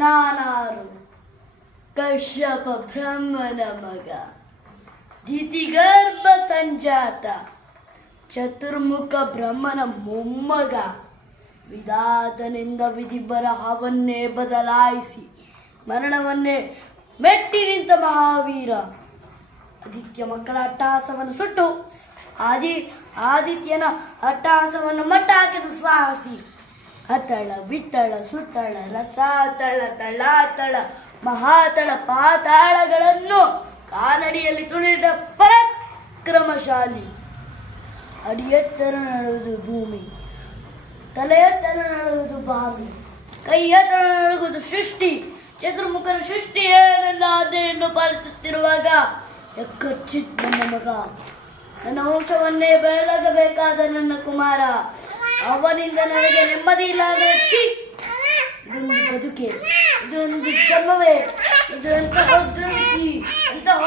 ನಾನಾರು. ಕಶ್ಯಪ ಬ್ರಹ್ಮನ ಮಗ. ದಿತಿಗರ್ಭ ಸಂಜಾತ. ಚತುರ್ಮುಖ ಬ್ರಹ್ಮನ ಮೊಮ್ಮಗ. ವಿಧಾತನಿಂದ ವಿಧಿ ಬರಹವನ್ನೇ ಬದಲಾಯಿಸಿ ಮರಣವನ್ನೇ ಮೆಟ್ಟಿ ನಿಂತ ಮಹಾವೀರ. ಆದಿತ್ಯ ಮಕ್ಕಳ ಅಟ್ಟಹಾಸವನ್ನು ಸುಟ್ಟು ಆದಿ ಆದಿತ್ಯನ ಅಟ್ಟಹಾಸವನ್ನು ಮಟ್ಟ ಹಾಕಿದ ಸಾಹಸಿ. ಹತಳ ವಿತ್ತಳ ಸುತ್ತಳ ರಸಾತಳ, ತಳಾತಳ, ಮಹಾತಳ ಪಾತಾಳಗಳನ್ನು ಕಾನಡಿಯಲ್ಲಿ ತುಳಿದ ಪರಾಕ್ರಮಶಾಲಿ. ಅಡಿಯತ್ತರ ನಡುವುದು ಭೂಮಿ, ತಲೆಯತ್ತರ ನಡುವುದು ಬಾವಿ, ಕೈಯತ್ತರ ನಡುಗುವುದು ಸೃಷ್ಟಿ, ಚತುರ್ಮುಖನ ಸೃಷ್ಟಿ ಏನೆಲ್ಲ ಆಜ್ಞೆಯನ್ನು ಪಾಲಿಸುತ್ತಿರುವಾಗ ಎಕ್ಕಚ್ಚಿತ್ ನನ್ನ ಮಗ. ನನ್ನ ವಂಶವನ್ನೇ ಬೆಳಗಬೇಕಾದ ನನ್ನ ಕುಮಾರ. ಅವನಿಂದ ನನಗೆ ನೆಮ್ಮದಿ ಇಲ್ಲದೆ ಚಿ ಇದೊಂದು ಬದುಕೆ ಇದೊಂದು ಜನ್ಮವೇ ಇದು ಎಂತಹ ದುರ್ವಿಧಿ ಎಂತಹ